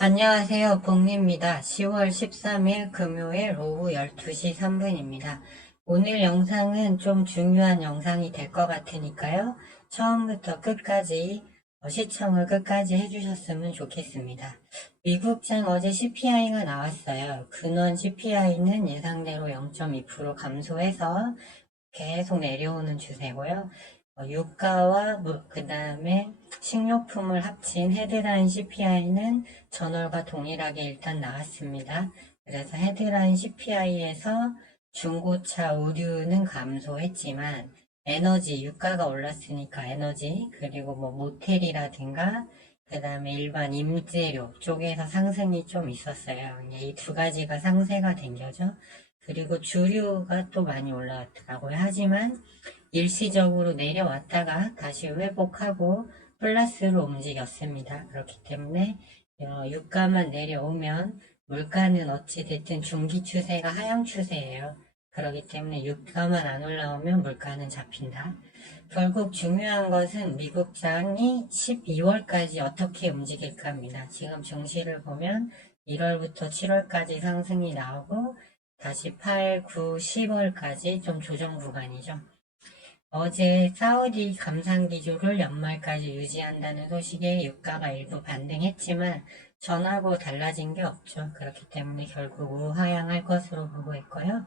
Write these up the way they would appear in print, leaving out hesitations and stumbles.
안녕하세요. 복리입니다. 10월 13일 금요일 오후 12시 3분입니다. 오늘 영상은 좀 중요한 영상이 될 것 같으니까요. 처음부터 끝까지 시청을 끝까지 해주셨으면 좋겠습니다. 미국장 어제 CPI가 나왔어요. 근원 CPI는 예상대로 0.2% 감소해서 계속 내려오는 추세고요. 유가와 그 다음에 식료품을 합친 헤드라인 CPI는 전월과 동일하게 일단 나왔습니다. 그래서 헤드라인 CPI에서 중고차 의류는 감소했지만 에너지, 유가가 올랐으니까 에너지, 그리고 뭐 모텔이라든가 그 다음에 일반 임대료 쪽에서 상승이 좀 있었어요. 이 두 가지가 상세가 된 거죠. 그리고 주류가 또 많이 올라왔더라고요. 하지만 일시적으로 내려왔다가 다시 회복하고 플러스로 움직였습니다. 그렇기 때문에 유가만 내려오면 물가는 어찌됐든 중기 추세가 하향 추세예요. 그렇기 때문에 유가만 안 올라오면 물가는 잡힌다. 결국 중요한 것은 미국장이 12월까지 어떻게 움직일까 합니다. 지금 증시를 보면 1월부터 7월까지 상승이 나오고 다시 8, 9, 10월까지 좀 조정 구간이죠. 어제 사우디 감산 기조를 연말까지 유지한다는 소식에 유가가 일부 반등했지만 전하고 달라진 게 없죠. 그렇기 때문에 결국 우하향할 것으로 보고 있고요.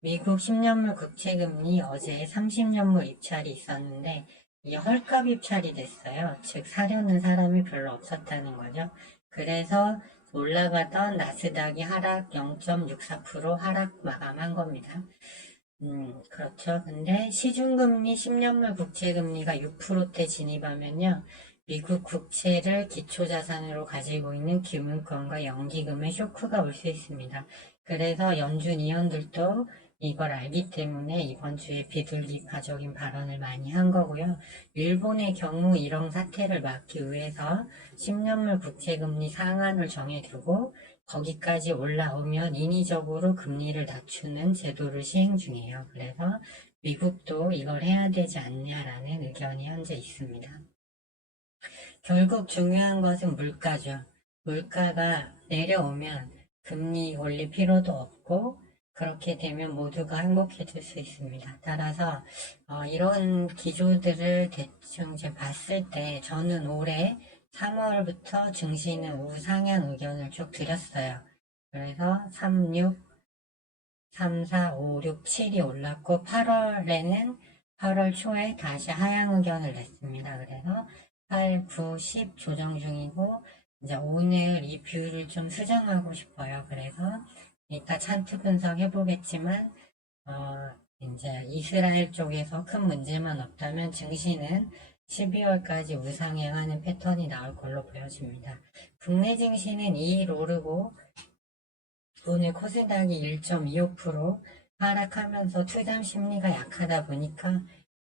미국 10년물 국채금리 어제 30년물 입찰이 있었는데 이 헐값 입찰이 됐어요. 즉 사려는 사람이 별로 없었다는 거죠. 그래서 올라가던 나스닥이 하락 0.64% 하락 마감한 겁니다. 그렇죠. 근데 시중금리 10년물 국채금리가 6%대 진입하면요. 미국 국채를 기초자산으로 가지고 있는 금융권과 연기금에 쇼크가 올 수 있습니다. 그래서 연준 위원들도 이걸 알기 때문에 이번 주에 비둘기파적인 발언을 많이 한 거고요. 일본의 경우 이런 사태를 막기 위해서 10년물 국채금리 상한을 정해두고 거기까지 올라오면 인위적으로 금리를 낮추는 제도를 시행 중이에요. 그래서 미국도 이걸 해야 되지 않냐라는 의견이 현재 있습니다. 결국 중요한 것은 물가죠. 물가가 내려오면 금리 올릴 필요도 없고 그렇게 되면 모두가 행복해질 수 있습니다. 따라서 이런 기조들을 대충 이제 봤을 때 저는 올해 3월부터 증시는 우상향 의견을 쭉 드렸어요. 그래서 3, 6, 3, 4, 5, 6, 7이 올랐고 8월 초에 다시 하향 의견을 냈습니다. 그래서 8, 9, 10 조정 중이고 이제 오늘 이 뷰를 좀 수정하고 싶어요. 그래서 이따 차트 분석해 보겠지만 이제 이스라엘 쪽에서 큰 문제만 없다면 증시는 12월까지 우상향하는 패턴이 나올 걸로 보여집니다. 국내 증시는 2일 오르고 오늘 코스닥이 1.25% 하락하면서 투자 심리가 약하다 보니까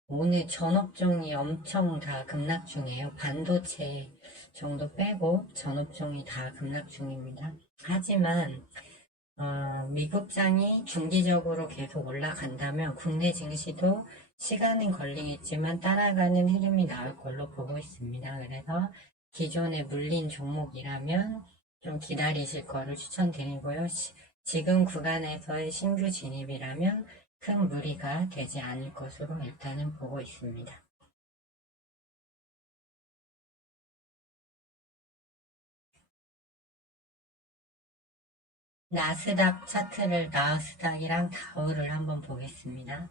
오늘 전업종이 엄청 다 급락 중이에요. 반도체 정도 빼고 전업종이 다 급락 중입니다. 하지만 미국장이 중기적으로 계속 올라간다면 국내 증시도 시간은 걸리겠지만 따라가는 흐름이 나올 걸로 보고 있습니다. 그래서 기존에 물린 종목이라면 좀 기다리실 거를 추천드리고요. 지금 구간에서의 신규 진입이라면 큰 무리가 되지 않을 것으로 일단은 보고 있습니다. 나스닥 차트를 나스닥이랑 다우를 한번 보겠습니다.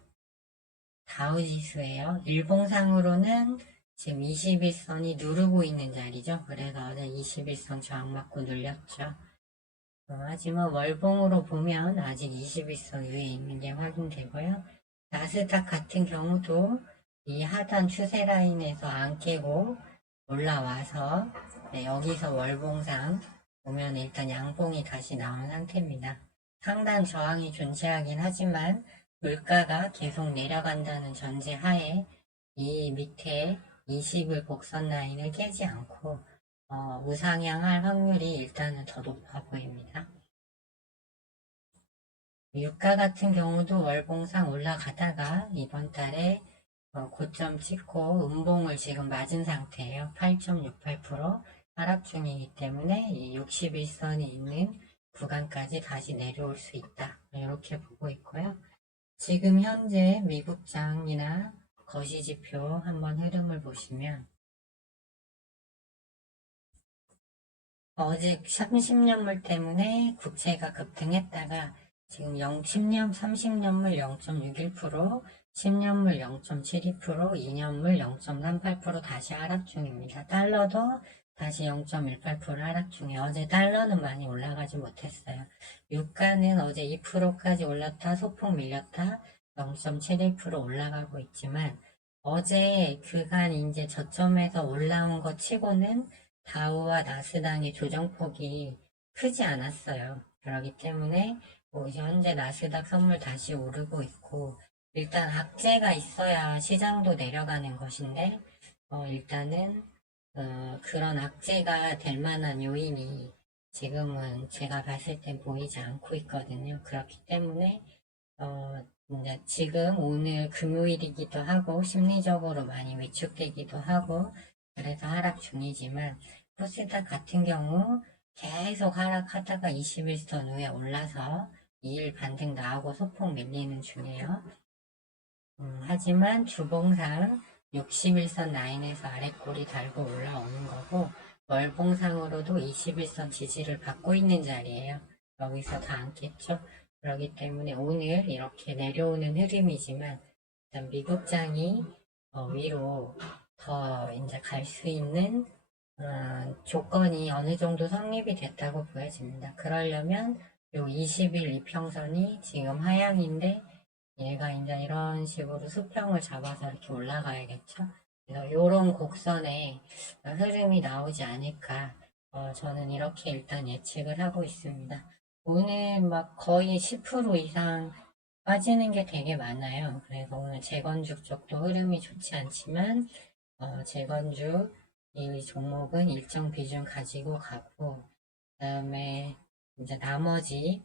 다우 지수예요. 일봉상으로는 지금 21선이 누르고 있는 자리죠. 그래서 어제 21선 저항받고 눌렸죠. 하지만 월봉으로 보면 아직 21선 위에 있는 게 확인되고요. 나스닥 같은 경우도 이 하단 추세 라인에서 안 깨고 올라와서 여기서 월봉상 보면 일단 양봉이 다시 나온 상태입니다. 상단 저항이 존재하긴 하지만 물가가 계속 내려간다는 전제 하에 이 밑에 20을 곡선 라인을 깨지 않고 우상향할 확률이 일단은 더 높아 보입니다. 유가 같은 경우도 월봉상 올라가다가 이번 달에 고점 찍고 음봉을 지금 맞은 상태예요. 8.68%. 하락 중이기 때문에 이 61선이 있는 구간까지 다시 내려올 수 있다. 이렇게 보고 있고요. 지금 현재 미국장이나 거시지표 한번 흐름을 보시면 어제 30년물 때문에 국채가 급등했다가 지금 10년, 30년물 0.61%, 10년물 0.72%, 2년물 0.38% 다시 하락 중입니다. 달러도 다시 0.18% 하락 중이에요. 어제 달러는 많이 올라가지 못했어요. 유가는 어제 2%까지 올랐다, 소폭 밀렸다, 0.71% 올라가고 있지만 어제 그간 이제 저점에서 올라온 것 치고는 다우와 나스닥의 조정폭이 크지 않았어요. 그렇기 때문에 현재 나스닥 선물 다시 오르고 있고 일단 악재가 있어야 시장도 내려가는 것인데 일단은 그런 악재가 될 만한 요인이 지금은 제가 봤을 땐 보이지 않고 있거든요. 그렇기 때문에 이제 지금 오늘 금요일이기도 하고 심리적으로 많이 위축되기도 하고 그래서 하락 중이지만 코스닥 같은 경우 계속 하락하다가 21선 위에 올라서 2일 반등 나오고 소폭 밀리는 중이에요. 하지만 주봉상 61선 라인에서 아래꼬리 달고 올라오는 거고 월봉상으로도 21선 지지를 받고 있는 자리예요. 여기서 다 앉겠죠. 그렇기 때문에 오늘 이렇게 내려오는 흐름이지만 일단 미국장이 위로 더 이제 갈 수 있는 조건이 어느 정도 성립이 됐다고 보여집니다. 그러려면 요 20일 이평선이 지금 하향인데 얘가 이제 이런 식으로 수평을 잡아서 이렇게 올라가야겠죠. 그래서 이런 곡선에 흐름이 나오지 않을까. 저는 이렇게 일단 예측을 하고 있습니다. 오늘 막 거의 10% 이상 빠지는 게 되게 많아요. 그래서 오늘 재건주 쪽도 흐름이 좋지 않지만, 재건주 이 종목은 일정 비중 가지고 가고, 그 다음에 이제 나머지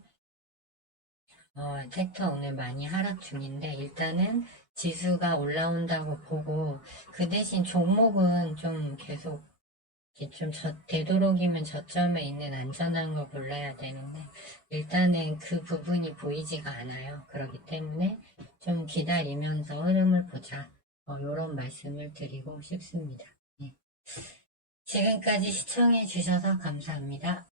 섹터 오늘 많이 하락 중인데 일단은 지수가 올라온다고 보고 그 대신 종목은 좀 계속 이렇게 좀 되도록이면 저점에 있는 안전한 걸 골라야 되는데 일단은 그 부분이 보이지가 않아요. 그렇기 때문에 좀 기다리면서 흐름을 보자. 이런 말씀을 드리고 싶습니다. 네. 지금까지 시청해 주셔서 감사합니다.